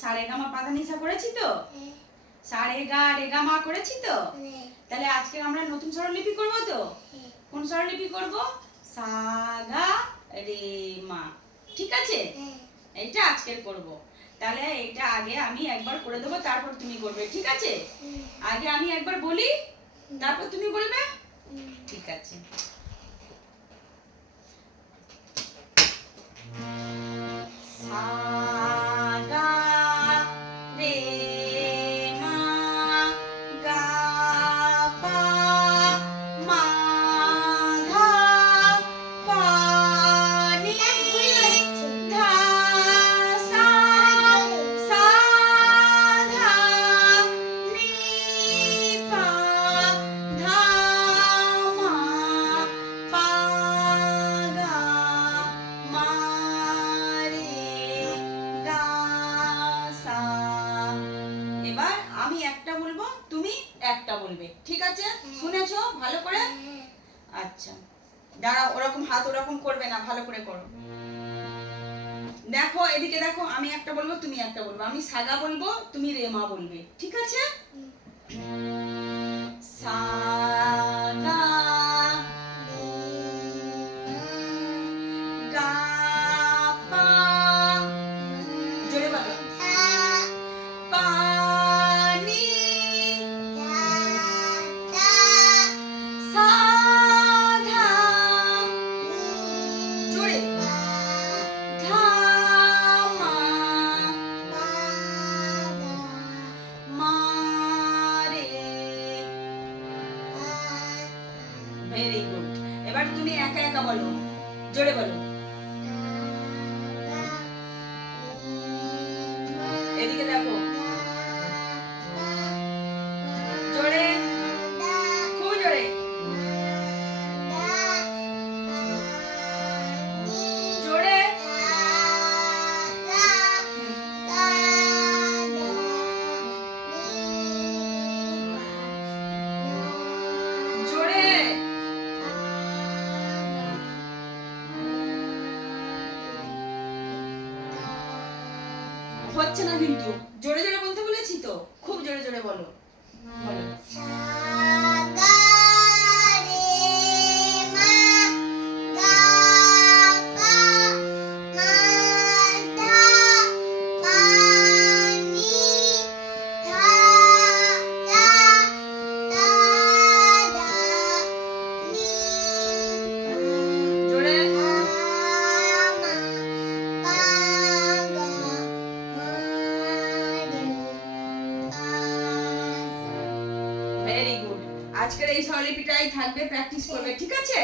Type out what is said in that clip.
সারে গামা পাধা নিশা করেছি তো? সারে গা রে গা মা করেছি তো? তাহলে আজকে আমরা নতুন স্বরলিপি করব তো? কোন স্বরলিপি করব? সা গা রে মা। ঠিক আছে? এইটা আজকে করব। তাহলে এটা আগে আমি একবার করে দেব, তারপর তুমি করবে। ঠিক আছে? আগে আমি একবার বলি, তারপর তুমি বলবে। ঠিক আছে। সা গা রে মা গা পা মা ধা পা নি ধা সা সা ধা নি পা ধা মা পা গা মা এবার আমি একটা বলবো, তুমি একটা বলবে। ঠিক আছে? শুনেছো ভালো করে? আচ্ছা, দাঁড়াও, ওরকম হাত ওরকম করবে না, ভালো করে করো। দেখো এদিকে দেখো, আমি একটা বলবো, তুমি একটা বলবো। আমি সাগা বলবো, তুমি রেমা বলবে। ঠিক আছে? সাগা গা পা, জোরে বলো, পা নি সা ধা, জোরে, ধা মা মা রে। Very good. এবার তুমি একা একা বলো, জোরে বলো। এদিকে দেখো, জোরে, খুব জোরে, জোরে, জোরে। হচ্ছে না কিন্তু, জোরে জোরে বলতে বলেছি তো, খুব জোরে জোরে বলো। বলো। জোরে। Very good. আজকের এই স্বরলিপিটাই থাকবে, প্র্যাকটিস করবে। ঠিক আছে?